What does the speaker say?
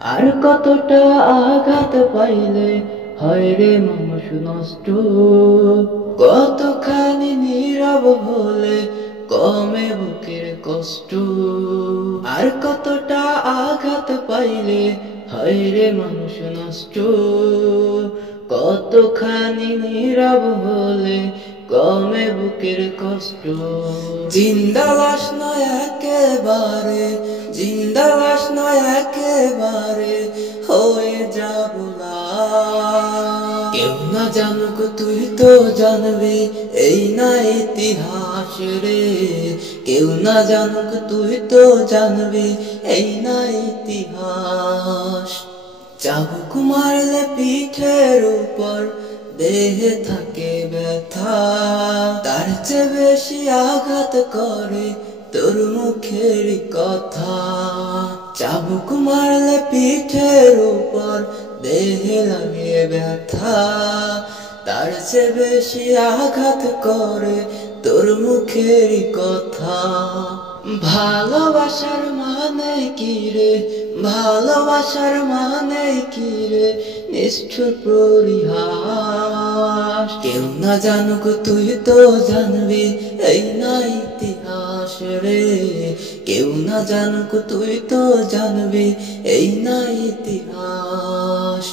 আর কতটা আঘাত পাইলে হয় রে মানুষ নষ্ট, কতখানি নীরব হলে কমে বুকের কষ্ট। আর কতটা আঘাত পাইলে হয় রে মানুষ নষ্ট, কতখানি নীরব হলে কমে বুকের কষ্ট। জিন্দা লাশ নয় একেবারে, জিন্দা লাশ নয় একেবারে, হয়ে যাব লাশ। কেউ না জানুক তুই তো জানবি, এই না ইতিহাস রে। কেউ না জানুক তুই তো জানবি, এই না ইতিহাস। চাবুক মারলে পিঠের উপর দেহে থাকে ব্যথা, তার চেয়ে বেশি আঘাত করে তোর মুখের কথা। চাবুক মারলে পিঠের উপর দেহে লাগে ব্যথা, তার চেয়ে বেশি আঘাত করে তোর মুখের কথা। ভালোবাসার মানে কি রে, ভালোবাসার মানে কি রে, নিষ্ঠুর পরিহাস। কেউ না জানুক তুই তো জানবি, এই না ইতিহাস রে। কেউ না জানুক তুই তো জানবি, এই না ইতিহাস।